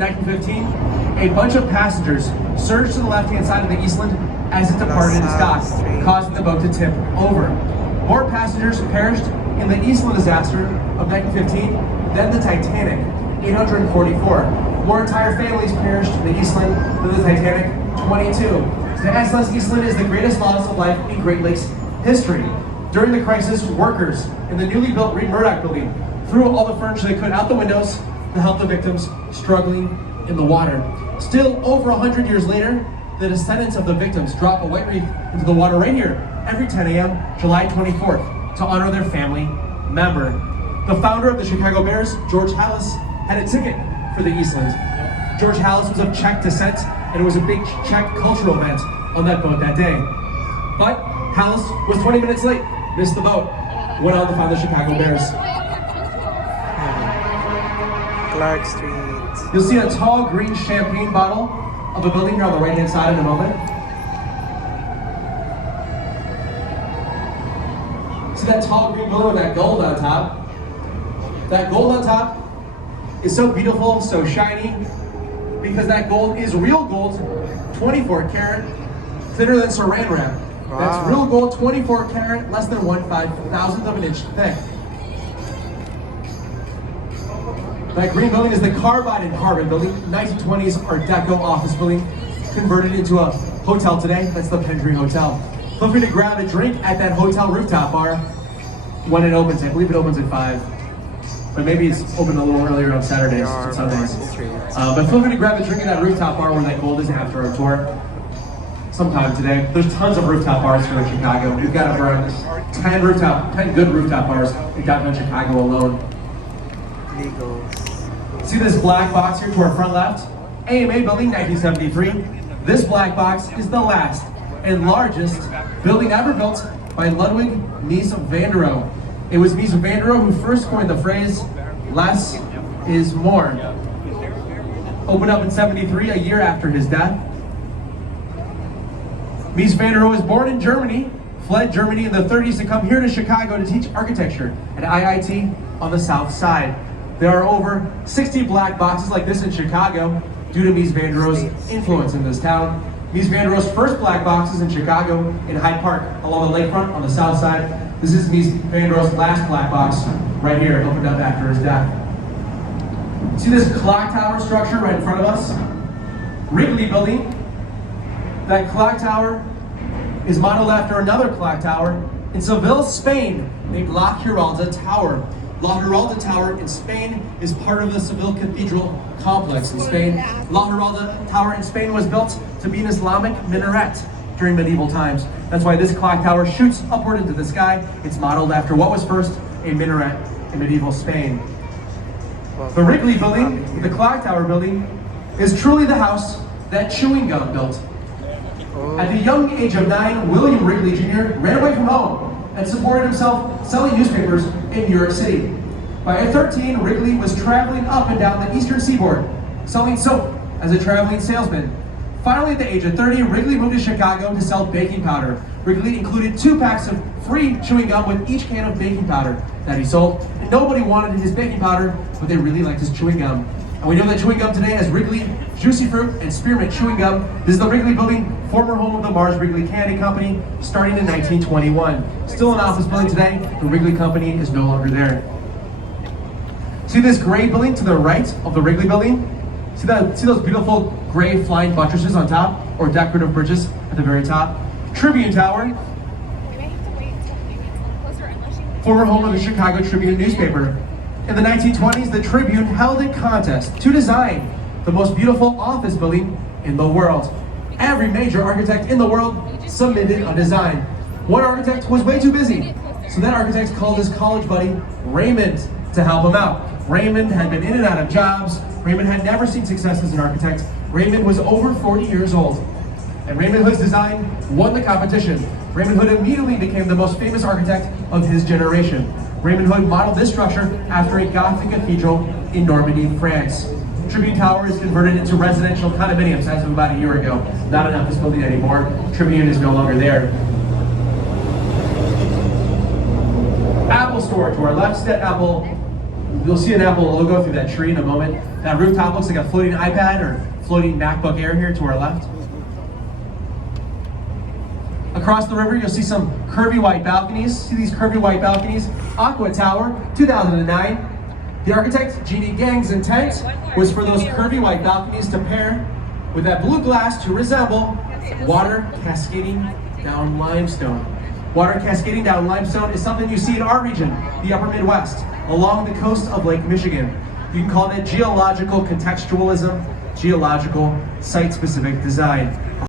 in 1915, a bunch of passengers surged to the left-hand side of the Eastland as it departed its dock, causing the boat to tip over. More passengers perished in the Eastland disaster of 1915 than the Titanic, 844. More entire families perished in the Eastland than the Titanic, 22. The SLS Eastland is the greatest loss of life in Great Lakes history. During the crisis, workers in the newly built Reed Murdoch building threw all the furniture they could out the windows to help the victims struggling in the water. Still, over 100 years later, the descendants of the victims drop a white wreath into the water right here every 10 a.m. July 24th to honor their family member. The founder of the Chicago Bears, George Halas, had a ticket for the Eastland. George Halas was of Czech descent, and it was a big Czech cultural event on that boat that day. But Halas was 20 minutes late, missed the boat, went on to found the Chicago Bears. Clark Street. You'll see a tall green champagne bottle of a building here on the right-hand side in a moment. See that tall green building with that gold on top? That gold on top is so beautiful, so shiny, because that gold is real gold, 24 karat, thinner than saran wrap. Wow. That's real gold, 24 karat, less than 1/5,000th of an inch thick. That green building is the Carbide and Carbon building, 1920s Art Deco office building, converted into a hotel today. That's the Pendry Hotel. Feel free to grab a drink at that hotel rooftop bar when it opens. I believe it opens at 5. But maybe it's open a little earlier on Saturdays and Sundays. But feel free to grab a drink at that rooftop bar where that gold is after our tour sometime today. There's tons of rooftop bars here in Chicago. We've got around 10 good rooftop bars in downtown Chicago alone. Legals. See this black box here to our front left? AMA building, 1973. This black box is the last and largest building ever built by Ludwig Mies van der Rohe. It was Mies van der Rohe who first coined the phrase, less is more. Opened up in 73, a year after his death. Mies van der Rohe was born in Germany, fled Germany in the 30s to come here to Chicago to teach architecture at IIT on the south side. There are over 60 black boxes like this in Chicago due to Mies van der Rohe's influence in this town. Mies van der Rohe's first black box is in Chicago in Hyde Park along the lakefront on the south side. This is Mies van der Rohe's last black box right here, opened up after his death. See this clock tower structure right in front of us? Wrigley Building. That clock tower is modeled after another clock tower in Seville, Spain, named La Giralda Tower. La Giralda Tower in Spain is part of the Seville Cathedral complex in Spain. La Giralda Tower in Spain was built to be an Islamic minaret during medieval times. That's why this clock tower shoots upward into the sky. It's modeled after what was first a minaret in medieval Spain. The Wrigley Building, the clock tower building, is truly the house that chewing gum built. At the young age of 9, William Wrigley Jr. ran away from home and supported himself selling newspapers in New York City. By age 13, Wrigley was traveling up and down the eastern seaboard, selling soap as a traveling salesman. Finally, at the age of 30, Wrigley moved to Chicago to sell baking powder. Wrigley included 2 packs of free chewing gum with each can of baking powder that he sold. And nobody wanted his baking powder, but they really liked his chewing gum. And we know that chewing gum today has Wrigley, Juicy Fruit, and Spearmint chewing gum. This is the Wrigley Building, former home of the Mars Wrigley Candy Company, starting in 1921. Still an office building today, the Wrigley Company is no longer there. See this gray building to the right of the Wrigley Building? See those beautiful gray flying buttresses on top, or decorative bridges at the very top? Tribune Tower, former home of the Chicago Tribune newspaper. In the 1920s, the Tribune held a contest to design the most beautiful office building in the world. Every major architect in the world submitted a design. One architect was way too busy, so that architect called his college buddy, Raymond, to help him out. Raymond had been in and out of jobs. Raymond had never seen success as an architect. Raymond was over 40 years old. And Raymond Hood's design won the competition. Raymond Hood immediately became the most famous architect of his generation. Raymond Hood modeled this structure after a Gothic cathedral in Normandy, France. Tribune Tower is converted into residential condominiums as of about a year ago. Not an office building anymore. Tribune is no longer there. Apple Store to our left, Apple You'll see an Apple logo through that tree in a moment. That rooftop looks like a floating iPad or floating MacBook Air here to our left. Across the river, you'll see some curvy white balconies. See these curvy white balconies? Aqua Tower, 2009. The architect, Jeannie Gang's intent was for those curvy white balconies to pair with that blue glass to resemble water cascading down limestone. Water cascading down limestone is something you see in our region, the upper Midwest, along the coast of Lake Michigan. You can call that geological contextualism, geological site-specific design.